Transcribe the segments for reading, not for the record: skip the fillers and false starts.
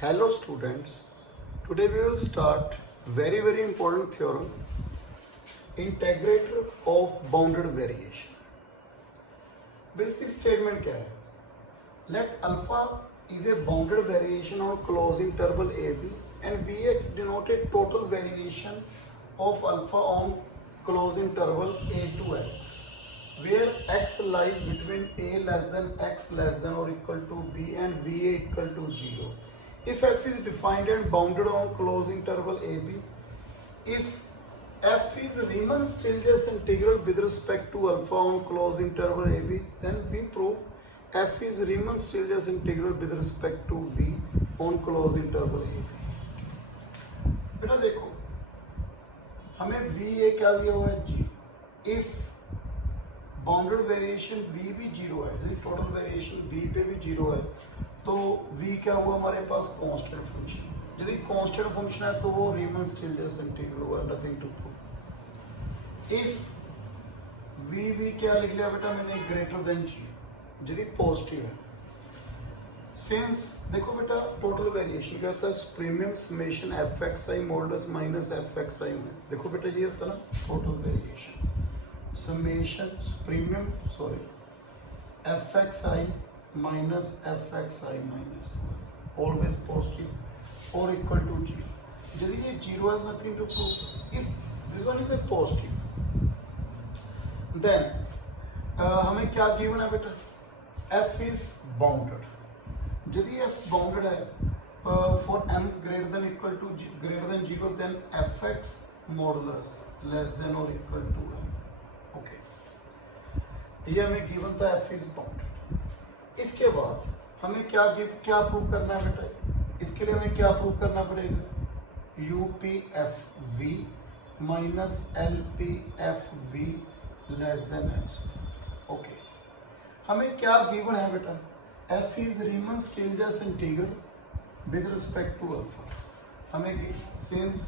Hello students, today we will start very important theorem, integrators of bounded variation. Basically statement क्या है? Let alpha is a bounded variation on closed interval AB and Vx denoted total variation of alpha on closed interval A to X, where X lies between A less than X less than or equal to B and Va equal to 0. If f is defined and bounded on closed interval AB, if f is Riemann-Stieltjes integral with respect to alpha on closed interval AB, then we prove f is Riemann-Stieltjes integral with respect to V on closed interval AB. बेटा देखो, हमें V ए क्या दिया हुआ है G. If bounded variation V भी zero है, यदि टोटल वेरिएशन V पे भी जीरो है, तो V क्या हुआ हमारे पास कांस्टेंट फंक्शन. यदि कांस्टेंट फंक्शन है तो वो रीमन-स्टिल्टस इंटीग्रल हुआ, nothing to prove. If V भी क्या लिख लिया बेटा मैंने ग्रेटर देन G, यदि पॉजिटिव है. सिंस देखो बेटा टोटल वेरिएशन क्या होता है, supremum summation F X I modulus minus F X I में. देखो बेटा ये होता है ना total variation summation supremum F X I minus F X I minus always positive और इक्वल टू जीरो. यदि ये जीरो है nothing to prove. If this one is a positive then हमें क्या गिवन है बेटा, एफ इज बाउंडेड. यदि F bounded है for M greater than equal to greater than zero, then F X modulus less than और equal to M. Okay, ये हमें given था एफ इज बाउंडेड. इसके बाद हमें क्या प्रूव करना है बेटा, इसके लिए हमें क्या प्रूव करना पड़ेगा, U P F V minus L P F V less than F. Okay, हमें क्या गिवन है बेटा, F is Riemann Stieltjes integral with respect to alpha. हमें सिंस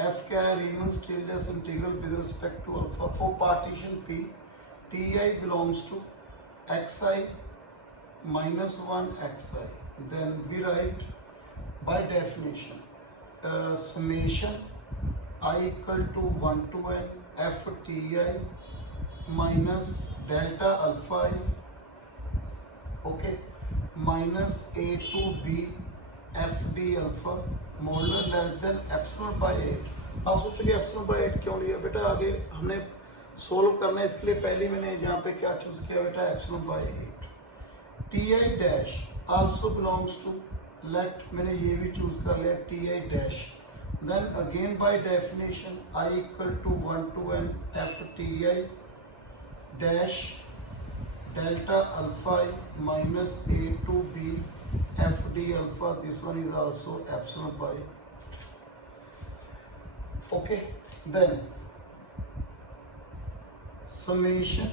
एफ क्या है, Riemann Stieltjes integral with respect to alpha for partition P, T I belongs to X I minus 1 xi, then we write by definition summation I equal to 1 to n f ti minus delta alpha I, okay, minus a to b f d alpha modular less than epsilon by 8. आप सोचोगे epsilon by 8 क्यों लिया बेटा, आगे हमने solve करना है, इसके लिए पहले मैंने यहाँ पे क्या चूज किया बेटा, epsilon by 8. Ti dash also belongs to, let मैंने ये भी चूज कर लिया Ti dash. Then again by definition I equal to 1 to n f Ti dash delta alpha I minus a to b f d alpha. This one is also epsilon by. Okay, then summation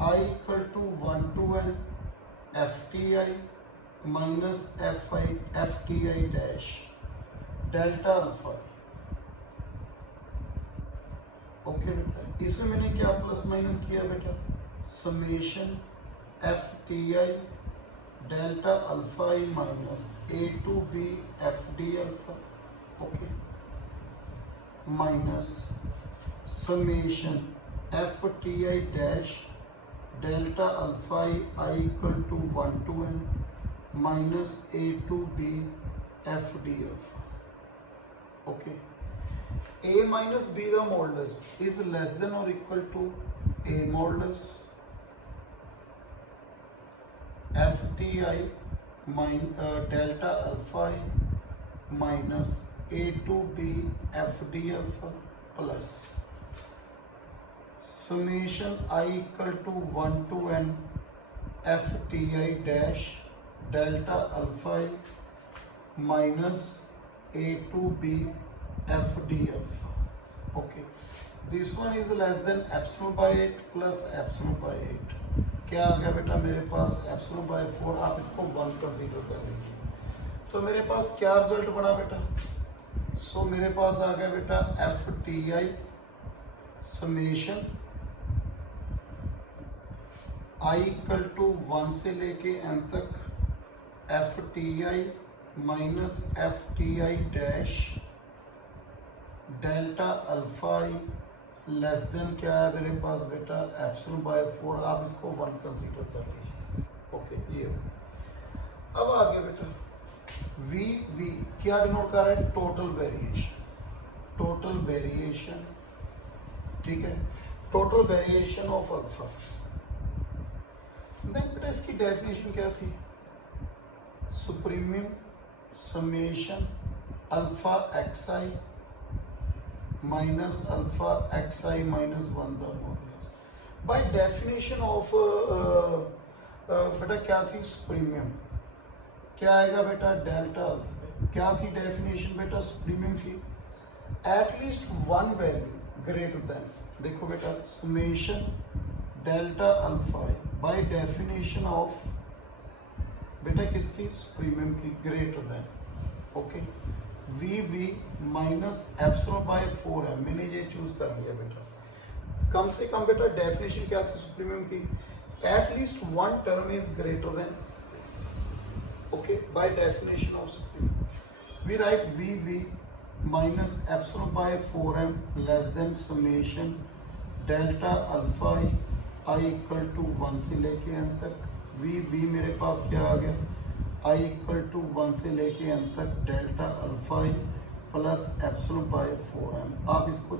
I equal to 1 to n FTI minus FTI dash delta alpha. Okay बेटा, इसमें मैंने क्या plus minus किया बेटा, summation FTI delta alpha I minus A to B FD alpha. Okay, minus summation FTI dash delta alpha I equal to 1 to n minus a to b f d alpha. Okay, a minus b the modulus is less than or equal to a modulus f t I delta alpha I minus a to b f d alpha plus summation I equal to 1 to n f t I dash delta alpha I minus a to b f d alpha. Okay, this one is less than epsilon by 8 plus epsilon by 8. क्या आ गया बेटा मेरे पास epsilon by 4, आप इसको 1 consider कर लीजिए. तो मेरे पास क्या रिजल्ट बना बेटा, सो मेरे पास आ गया बेटा F T I summation I equal to 1 से लेके n तक F T I minus F T I dash delta alpha I less than क्या है मेरे पास बेटा एप्सिलॉन बाय 4। आप इसको 1 कंसीडर कर लीजिए। ओके ये अब आगे बेटा वी वी क्या डिनोट कर रहा है, टोटल वेरिएशन, टोटल वेरिएशन, ठीक है, total variation of alpha. Then बेटा इसकी डेफिनेशन क्या थी, supremum summation alpha X I minus alpha X I minus 1 the modulus. By definition of बेटा क्या थी, सुप्रीमियम क्या आएगा बेटा, डेल्टा अल्फा। क्या थी डेफिनेशन बेटा सुप्रीमियम की, एटलीस्ट 1 वैल्यू ग्रेटर देन, देखो बेटा summation delta alpha by definition of बेटा किसकी, सुप्रीमियम की, greater than, okay, V V minus epsilon by 4 है। मैंने ये चूज कर लिया बेटा, कम से कम बेटा डेफिनेशन क्या थी सुप्रीमियम की, at least 1 term is greater than this, okay, by definition of supremum we write V V minus epsilon by 4m less than summation delta alpha I equal to 1 से लेके n तक, वी वी मेरे पास क्या आ गया, आई equal to 1 से लेके n तक delta alpha I plus epsilon by 4m। आप इसको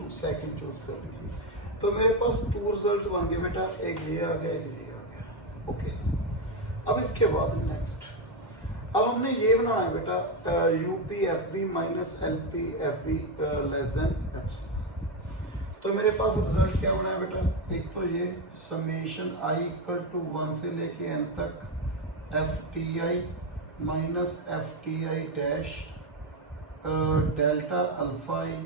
2 सेकंड चूज कर लीजिए। तो मेरे पास 2 रिजल्ट बन गए बेटा, एक ये आ गया, एक ये आ गया, ओके। अब इसके बाद नेक्स्ट अब हमने ये बनाना है बेटा U P F B minus L P F B less than F. तो मेरे पास रिजल्ट क्या बना है बेटा, एक तो ये समेशन आई इक्वल टू 1 से लेके n तक F T I minus F T I dash delta alpha I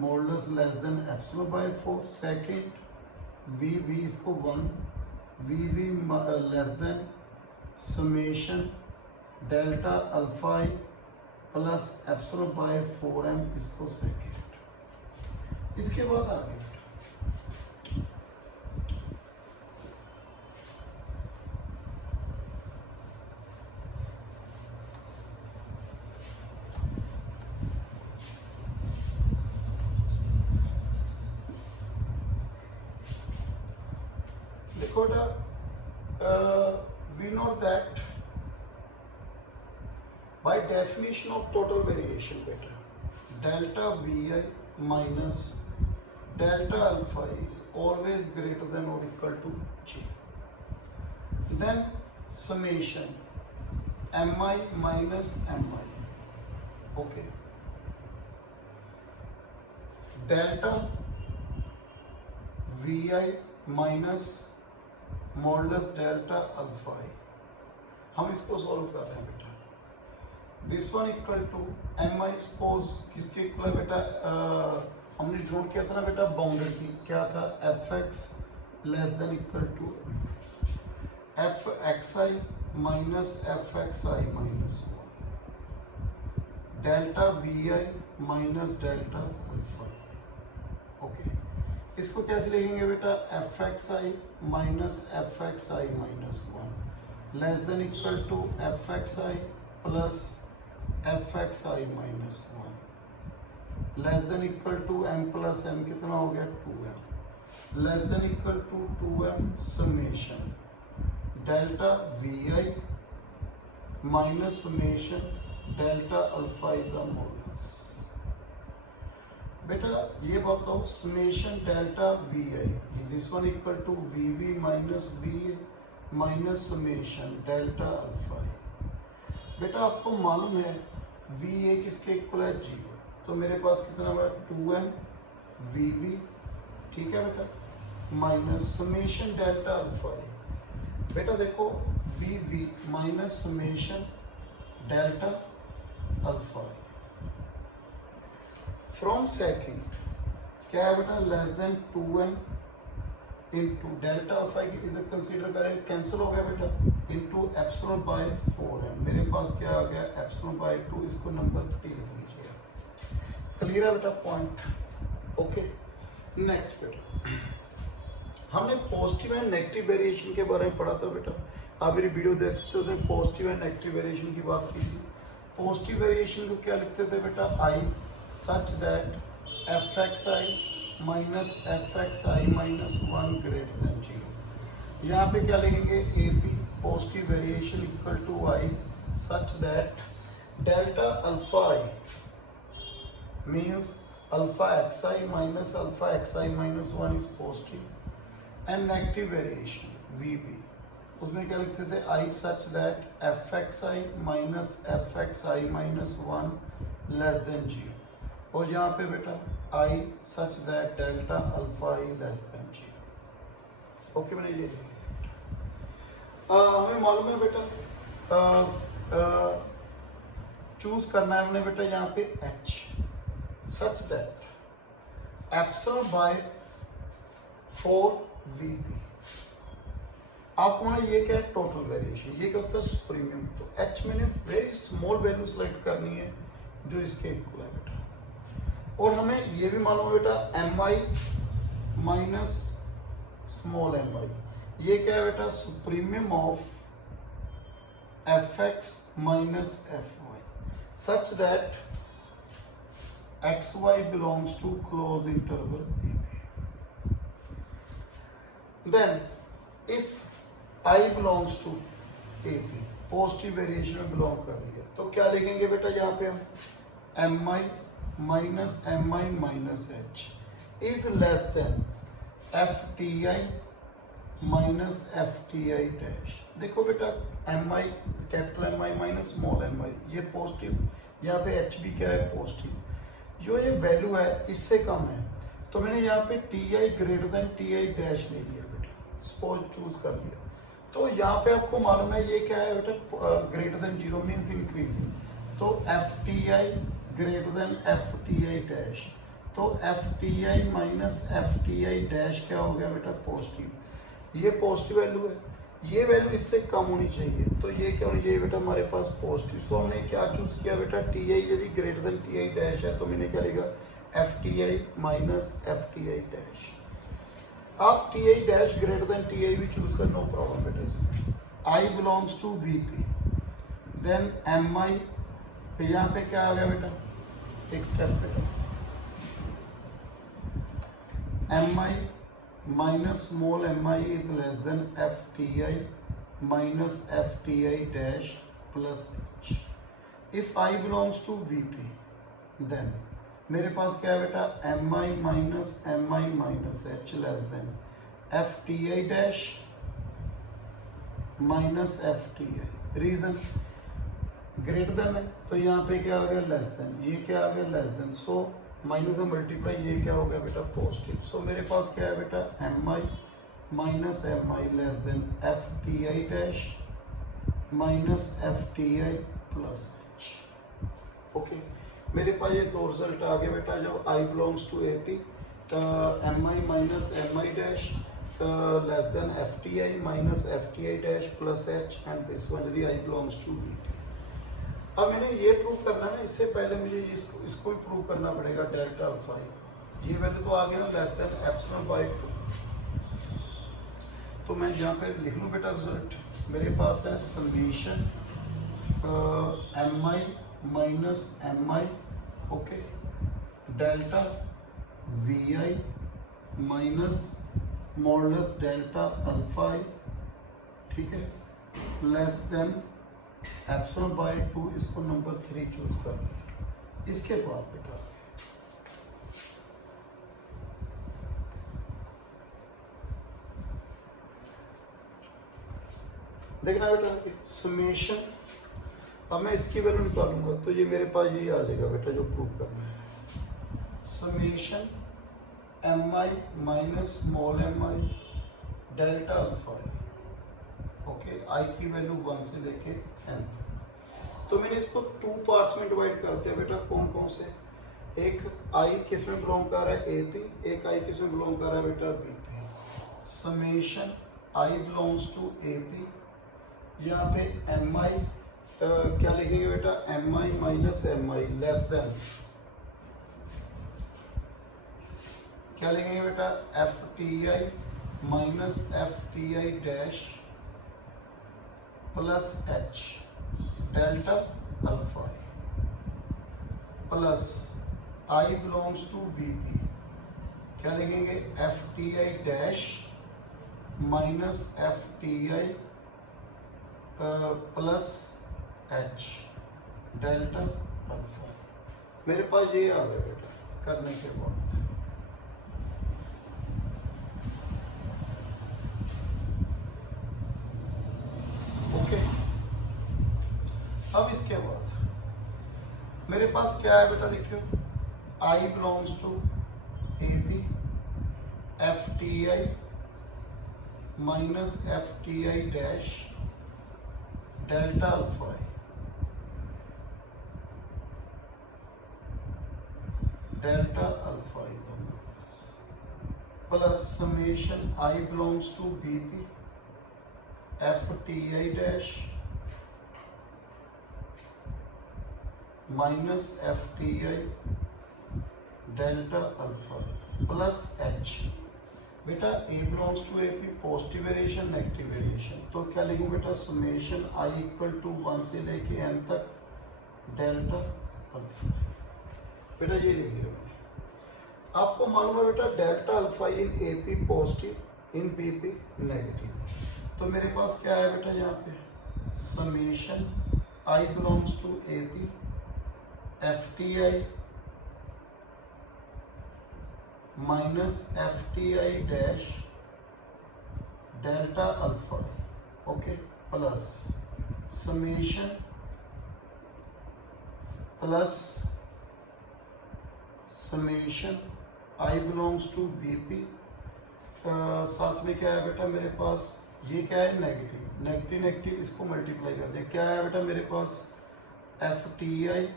modulus less than epsilon by 4। Second V V इसको 1 V V less than summation delta alpha I plus epsilon by 4m, इसको second. इसके बाद आगे देखो we know that by definition of total variation beta delta vi minus delta alpha is always greater than or equal to g, then summation mi minus mi, okay, delta vi minus modulus delta alpha I. हम इसको solve कर रहे हैं बेटा, this one equal to M I suppose किसके इक्वल है बेटा, हमने ड्रॉ किया था ना बेटा बाउंडेड की, क्या था F X less than equal to F X I minus F X I minus 1 delta V I minus delta alpha, okay. इसको कैसे लिखेंगे बेटा, F X I minus F X I minus 1 less than equal to F X I plus F X I minus 1 less than equal to M plus M, कितना हो गया 2m less than equal to 2m summation delta V I minus summation delta alpha I the modulus. बेटा ये बताओ summation delta V I this one equal to V V minus V minus summation delta alpha I. बेटा आपको मालूम है V A किसके इक्वल है, 0, तो मेरे पास कितना बड़ा 2m वी वी, ठीक है बेटा, minus summation delta alpha I. बेटा देखो V V minus summation delta alpha I from second क्या है बेटा less than 2m into delta alpha की इधर कंसीडर करें, कैंसिल हो गया बेटा, इंटू एप्सिलॉन बाय 4m। मेरे पास क्या आ गया एप्सिलॉन बाय 2, इसको नंबर 3 लिख लीजिए। क्लियर है बेटा पॉइंट, ओके। नेक्स्ट बेटा हमने पॉजिटिव एंड नेगेटिव वेरिएशन के बारे में पढ़ा था बेटा, आप मेरी वीडियो देख सकते हो, उसमें पॉजिटिव एंड नेगेटिव वेरिएशन की बात की थी। पॉजिटिव वेरिएशन को क्या लिखते थे बेटा, I such that F X I minus F X I minus 1 greater than 0। यहाँ पे क्या लिखेंगे, A P positive variation equal to I such that delta alpha I means alpha X I minus alpha X I minus 1 is positive and negative variation V B, उसमें क्या लिखते थे, I such that F X I minus F X I minus 1 less than 0। और यहाँ पे बेटा I such that delta alpha I less than 0। Okay मैंने ये हमें मालूम है बेटा चूज करना है हमने बेटा यहाँ पे H such that epsilon by 4 VP. आपको ना ये क्या है, टोटल वेरिएशन, ये क्या होता है सुप्रीमियम। तो एच मैंने वेरी स्मॉल वैल्यू सेलेक्ट करनी है जो इसके इक्वल है बेटा। और हमें ये भी मालूम है बेटा M I minus small M I, ये क्या है बेटा, supremum of F X minus F Y such that X Y belongs to close interval A B. Then if I belongs to A P, positive variation में belong कर रही है, तो क्या लिखेंगे बेटा यहाँ पे हम, M I minus M I minus H is less than F T I minus F T I dash. देखो बेटा M I capital M I minus small M I ये पॉजिटिव, यहाँ पे एच भी क्या है पॉजिटिव, जो ये वैल्यू है इससे कम है, तो मैंने यहाँ पे T I greater than T I dash ले लिया बेटा, सपोज चूज कर लिया। तो यहाँ पे आपको मालूम है ये क्या है बेटा, ग्रेटर देन 0 मीन्स इंक्रीजिंग, तो F T I greater than F T I dash, तो F T I minus F T I dash क्या हो गया बेटा, पॉजिटिव। ये पॉजिटिव वैल्यू है, ये वैल्यू इससे कम होनी चाहिए, तो ये क्या होनी चाहिए बेटा हमारे पास पॉजिटिव। सो हमने क्या चूज किया बेटा, टी आई यदि greater than T I dash है तो मैंने क्या लिखा, F T I minus F T I dash. आप T I dash greater than T I भी चूज कर, नो प्रॉब्लम बेटा इसमें। I belongs to V P, then M I, यहाँ पे क्या आ गया बेटा, एक स्टेप बेटा, M I minus small mi is less than fti minus fti dash plus h. If I belongs to vp, then मेरे पास क्या है बेटा, mi minus mi minus h less than fti dash minus fti। Reason greater than है तो यहाँ पे क्या आ गया, लेस देन, ये क्या आ गया, लेस देन, सो माइनस में मल्टीप्लाई, ये क्या हो गया बेटा, पॉजिटिव। सो मेरे पास क्या है बेटा, M I minus M I less than F T I dash minus F T I plus H. Okay, मेरे पास ये दो रिजल्ट आ गए बेटा। जब I belongs to A P, M I minus M I dash less than F T I minus F T I dash plus H, and this one यदि I belongs to B. अब मैंने ये prove करना है ना, इससे पहले मुझे इसको भी प्रूव करना पड़ेगा, डेल्टा अल्फा आई। ये वैल्यू तो आ गया ना, लेस देन एप्सिलॉन बाय 2। तो मैं यहाँ पे लिख लूँ बेटा रिजल्ट, मेरे पास है summation M I minus M I, okay, delta V I minus modulus delta alpha आई, ठीक है, लेस देन एप्सिलॉन बाय 2, इसको नंबर 3 चूज कर। इसके बाद बेटा देखना बेटा समेशन, अब मैं इसकी वैल्यू निकालूंगा तो ये मेरे पास यही आ जाएगा बेटा जो प्रूव करना है। Summation M I minus small M I delta alpha I, okay, आई की वैल्यू 1 से लेके n। तो मैंने इसको 2 पार्ट्स में डिवाइड कर दिया बेटा, कौन कौन से, एक आई किस में बिलोंग कर रहा है, ए पी, एक आई किस में बिलोंग कर रहा है बेटा, B P. Summation I belongs to A P, यहाँ पे एम आई क्या लिखेंगे बेटा, M I minus M I less than, क्या लिखेंगे बेटा, F T I minus F T I dash plus H delta alpha plus I belongs to B P, क्या लिखेंगे F T I dash minus F T I plus H delta alpha. मेरे पास ये आ गया बेटा करने के बाद। ओके, अब इसके बाद मेरे पास क्या है बेटा, देखियो I belongs to A B F T I minus F T I dash delta alpha plus summation I belongs to B P F T I dash minus F T I delta alpha plus H. बेटा A belongs to A P positive variation negative variation, तो क्या लिखूं बेटा summation I equal to 1 से लेके N तक delta alpha. बेटा ये लिख लिया मैंने। आपको मालूम है बेटा delta alpha in A P positive in B P negative, तो मेरे पास क्या है बेटा यहाँ पे summation I belongs to A P F T I minus F T I dash delta alpha, okay, plus summation plus summation I belongs to B P, साथ में क्या है बेटा मेरे पास ये क्या है नेगेटिव नेगेटिव नेगेटिव, इसको मल्टीप्लाई कर दे, क्या है बेटा मेरे पास F T I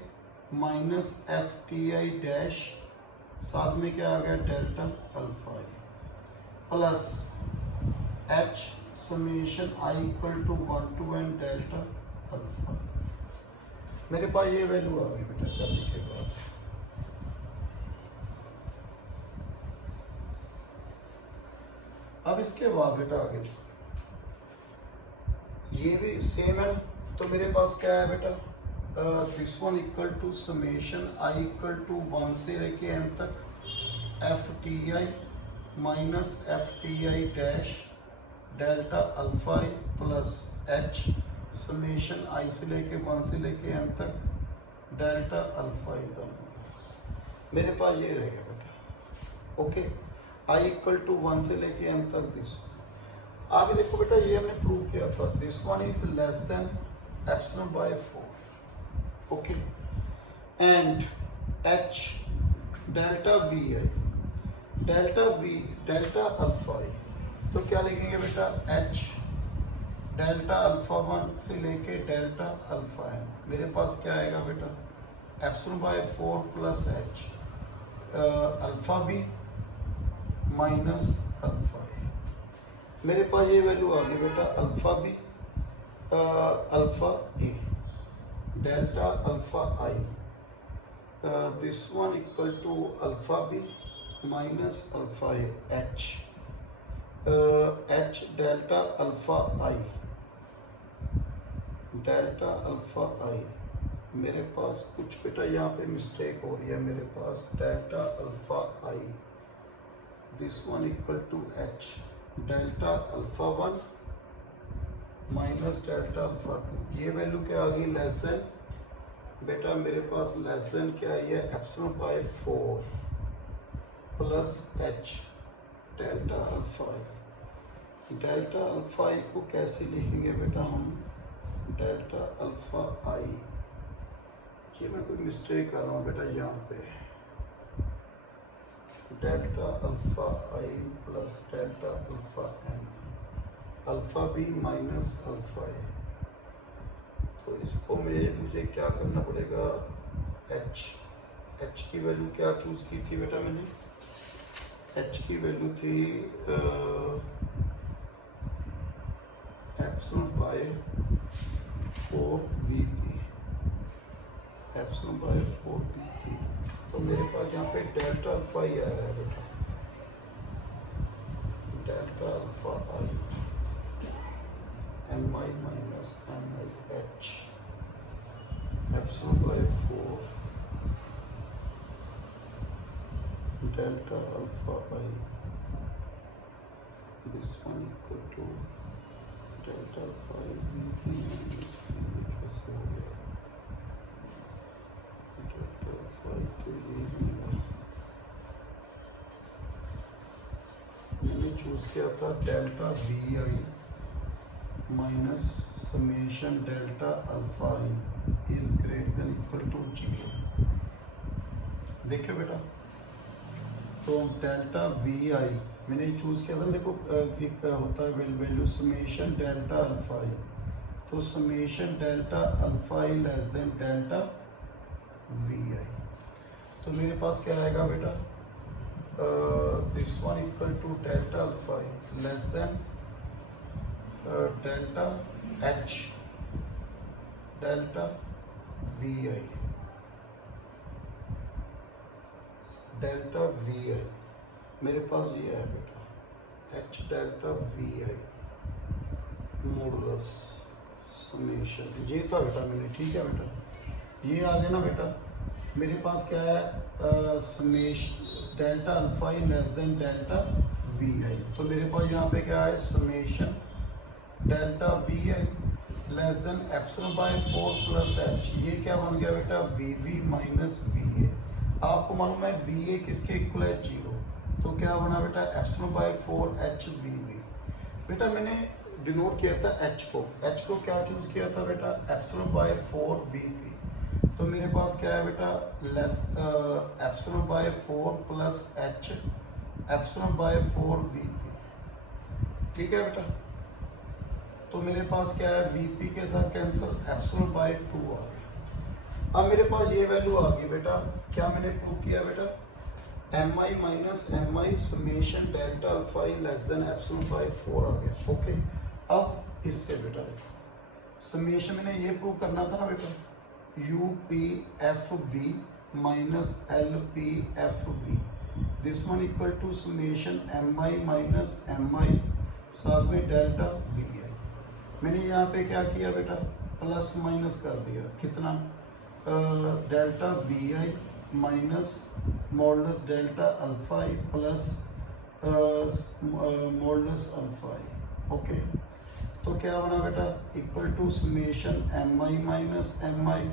minus F T I dash साथ में क्या आ गया delta alpha plus H summation I equal to 1 to n delta alpha. मेरे पास ये वैल्यू आ गई बेटा करने के बाद। अब इसके बाद बेटा आगे ये भी सेम है, तो मेरे पास क्या है बेटा this one equal to summation I equal to 1 से लेके n तक F T I minus F T I dash delta alpha plus H summation I से लेके 1 से लेके n तक डेल्टा अल्फा। मेरे पास ये रहेगा बेटा, ओके, आई इक्वल टू 1 से लेके n तक दिस। आगे देखो बेटा ये हमने प्रूव किया था this one is less than epsilon by 4, okay, and H delta V I delta alpha I, तो क्या लिखेंगे बेटा एच डेल्टा अल्फा 1 से लेके डेल्टा अल्फा एन। मेरे पास क्या आएगा बेटा epsilon by 4 plus H alpha B minus alpha A. मेरे पास ये वैल्यू आ गई बेटा alpha B alpha A delta alpha I, this one equal to alpha B minus alpha A H H delta alpha I delta alpha I. मेरे पास कुछ बेटा यहाँ पे मिस्टेक हो रही है, मेरे पास delta alpha I this one equal to H delta alpha 1 minus delta alpha 2। ये वैल्यू क्या आ गई लेस देन, बेटा मेरे पास लेस देन क्या आई है epsilon by 4 plus H delta alpha I. Delta alpha I को कैसे लिखेंगे बेटा हम डेल्टा अल्फा आई, ये मैं कोई मिस्टेक कर रहा हूँ बेटा यहाँ पे, delta alpha I plus delta alpha N alpha B minus alpha A. तो इसको मुझे क्या करना पड़ेगा एच की वैल्यू क्या चूज की थी बेटा मैंने, एच की वैल्यू थी epsilon by 4 VP epsilon by 4 VP. तो मेरे पास यहाँ पे डेल्टा अल्फा ही आया है बेटा delta delta alpha I M I minus M I H epsilon by 4 delta alpha I this one equal to delta alpha I V minus V कैसे हो गया डेल्टा अल्फा आई तो ये मिला मैंने चूज किया था delta V I minus summation delta alpha I is greater than equal to 0। देखिए बेटा तो डेल्टा वी आई मैंने चूज किया था देखो एक होता है value summation delta alpha I तो summation delta alpha I less than delta V I तो मेरे पास क्या आएगा बेटा this one equal to delta alpha I less than delta H delta V I delta V I मेरे पास ये है बेटा H delta V I modulus summation ये था बेटा मैंने ठीक है बेटा ये आ गया ना बेटा मेरे पास क्या है summation delta alpha I less than delta V I तो मेरे पास यहाँ पे क्या है summation delta V I less than epsilon by 4 plus H ये क्या बन गया बेटा V V minus V A आपको मालूम है वी ए किसके इक्वल है 0 तो क्या बना बेटा epsilon by 4 H V V बेटा मैंने डिनोट किया था एच को क्या चूज किया था बेटा एप्सिलॉन बाय 4 वी पी तो मेरे पास क्या है बेटा less epsilon by 4 plus H epsilon by 4 V P ठीक है बेटा तो मेरे पास क्या है वीपी के साथ कैंसिल एप्सिलॉन बाय 2 आ गया। अब मेरे पास ये वैल्यू आ गई बेटा क्या मैंने प्रूव किया बेटा M I minus M I summation delta alpha I less than epsilon by 4 आ गया ओके। अब इससे बेटा समेशन मैंने ये प्रूव करना था ना बेटा U P F V minus L P F V this one equal to summation M I minus M I साथ में डेल्टा वी आई मैंने यहाँ पे क्या किया बेटा प्लस माइनस कर दिया कितना delta V I minus modulus delta alpha I plus modulus alpha I okay तो क्या बना बेटा equal to summation M I minus M I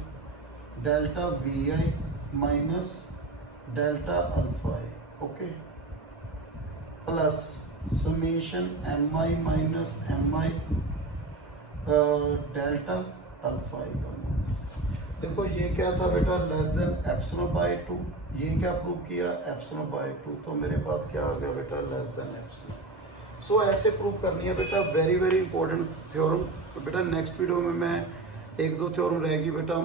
delta V I minus delta alpha I okay plus summation M I minus M I delta alpha I का देखो ये क्या था बेटा लेस देन एप्सिलॉन बाय 2 ये क्या प्रूव किया epsilon bye 2 तो मेरे पास क्या आ गया बेटा लेस देन एप्सिलॉन सो ऐसे प्रूव करनी है बेटा वेरी वेरी इंपॉर्टेंट थ्योरम तो बेटा नेक्स्ट वीडियो में मैं एक दो थ्योरम रहेगी बेटा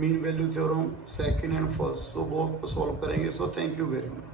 mean value theorem second and first so वो सॉल्व करेंगे so thank you very much.